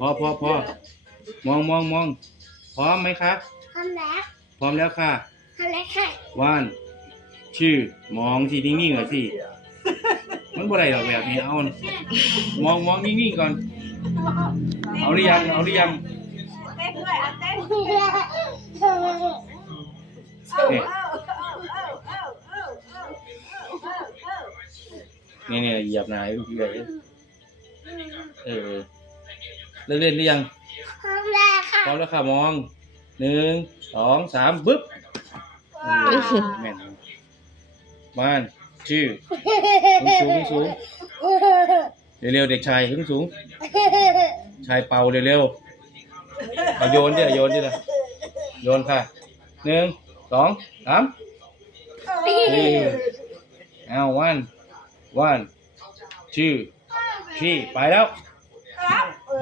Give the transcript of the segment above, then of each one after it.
พอพอพอมองมองมองพร้อมไหมคะทำแล้ว พร้อมแล้วค่ะทำแล้วค่ะว่านชื่อมองสินิ่งๆก่อนสิมันบ่ได้หรอกแบบนี้เอามองมองนิ่งๆก่อน เอาหรือยังเอาหรือยังเต้นด้วยอะเต้นเนี่ยเออเออเออเออเออเออเออเนี่ยเนี่ยเหยียบหนายเหยียบเออ เล่นเล่นหรือยังทำแล้วค่ะพร้อมแล้วค่ะมองหนึ่งสองสามบึ๊บเออแม่นบ้านชื่อหึงสูงหึงสูงเร็วๆเด็กชายหึงสูง ชายเป่าเร็วๆเอาโยนดิเอาโยนดิละโยนค่ะหนึ่งสองสามนี่เอาวันวันชื่อที่ไปแล้วครับเอ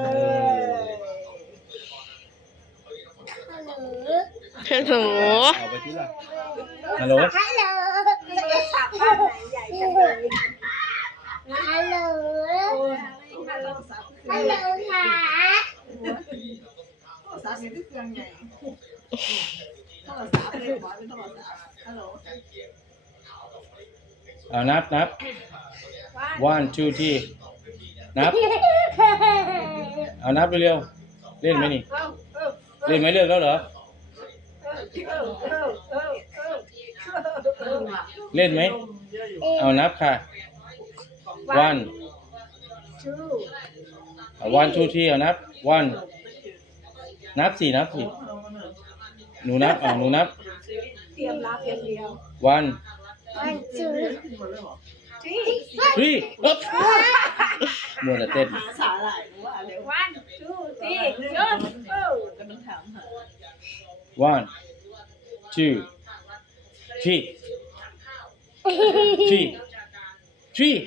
อ ฮัลโหลฮัลโหลเอาไปที่ละฮัลโหลฮัลโหลโทรศัพท์บ้านไหนใหญ่จังเลยฮัลโหลโอ้ยฮัลโหลศัพท์ฮัลโหลค่ะโทรศัพท์เป็นเครื่องใหญ่โทรศัพท์เลยบอยเป็นโทรศัพท์ฮัลโหลเอานับนับว่า one two three นับ เอานับเร็วๆเล่นไหมนี่เออเออเล่นไหมเลิกแล้วเหรอ เออเออเออเออเออเล่นไหม เอานับค่ะ one ชื่อเอา one two three เอานับ one นับสี่นับสี่หนูนับอ่าหนูนับ เตรียมรับอย่างเดียว one วันจูที่ three อึ๊บมัวแต่เต้นหาสาหร่ายว่าเร็ววันทูที่ยศเออก็ต้องถามหา one two three three three